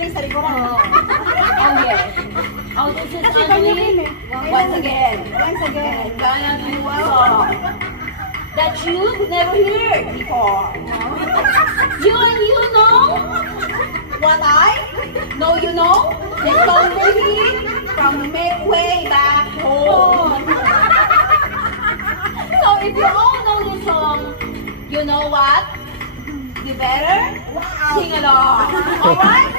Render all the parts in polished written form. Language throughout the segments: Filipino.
Sa likuran. Oh, yes. Oh, this is ugly. Once again. Kaya you saw that you've never heard before. You and you know what I know you know? The song from way back home. So if you all know this song, you know what? You better sing along. Alright?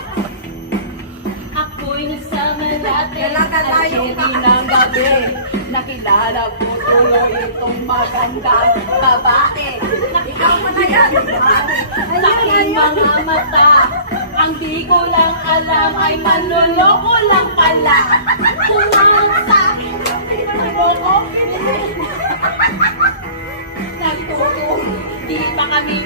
Ako'y nasama natin at hindi ng gabi. Nakilala ko tuloy itong magandang babae. Ikaw mo na yan! Sa aking mga mata, ang di ko lang alam ay manloloko lang pala. Tumangat sa akin, pinagoko. Nagtutong, di pa kami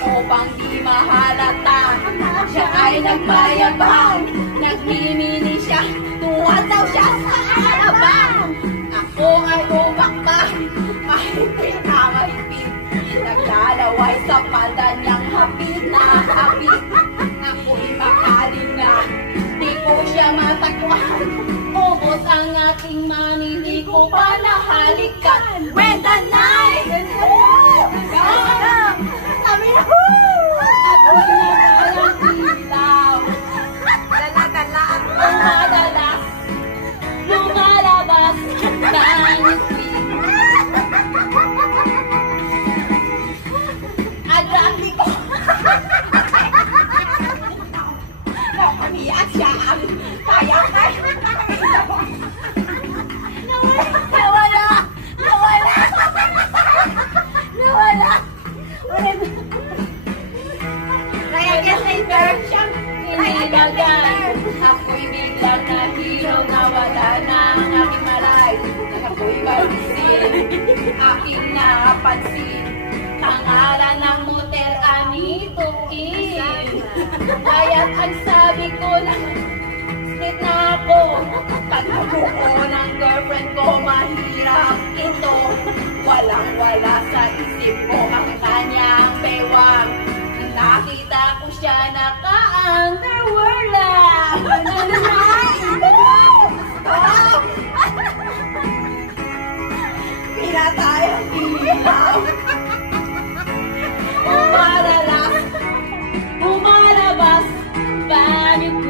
upang di mahalata. Siya ay nagmayabang, nagmimini siya, tuwad daw siya sa alabang. Ako ay umakbang, mahigpit na mahigpit, naglalaway sa pata niyang hapit na hapit. Ako'y makaling na, di ko siya matakwan. Ubos ang ating money, di ko pa nahalikan. When the night sabi na, at walang ilaw. Dala-dala at lumadalas, lumalabas ng ngiti. Adranti ko. Nakamiyak siya ang kaya-kaya. Nawala. Kaya guess later siyang hindi magan. Ako'y biglang nahiraw na wala na ang aking malay. Ako'y balisin, aking napansin. Pangalan ng motel, Anito Inn. Kaya't ang sabi ko lang, split na ako. Pag nabuo ng girlfriend ko, mahirap ito. Walang-wala sa isip ko ang kanyang bewang. Nakita ko siya naka-underwear lang. Pinatay ang ilaw. Umalabas, banyo ko.